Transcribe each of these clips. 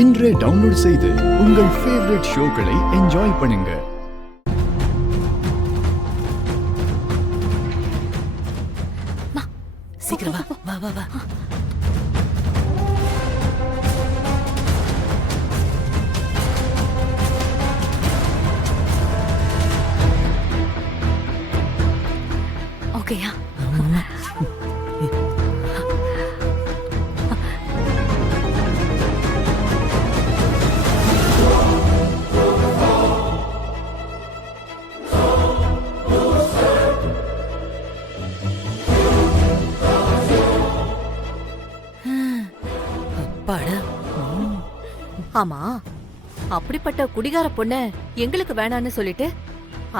இன்றே டவுன்லோட் செய்து உங்கள் ஃபேவரட் ஷோக்களை என்ஜாய் பண்ணுங்க. சீக்கிரம் வா வா வா. ஓகேயா? அப்பாடா. ஆமா, அப்படிப்பட்ட குடிகார பொண்ண எங்களுக்கு வேணான்னு சொல்லிட்டு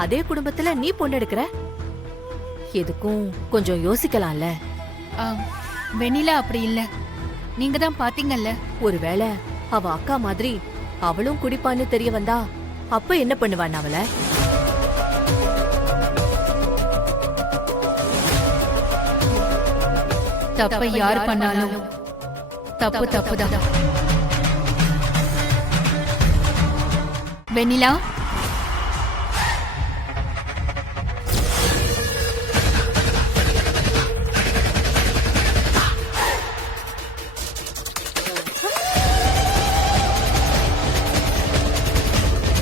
அதே குடும்பத்துல நீ பொண்ணு எடுக்கிற? எதுக்கும் கொஞ்சம் யோசிக்கலாம்ல. வெண்ணிலா அப்படி இல்ல, நீங்க தான் பாத்தீங்கல்ல. ஒருவேளை அவ அக்கா மாதிரி அவளும் குடிப்பான்னு தெரிய வந்தா அப்ப என்ன பண்ணுவான் அவள? தப்பை யார் பண்ணாலும் தப்பு தப்புதான். வெண்ணிலா,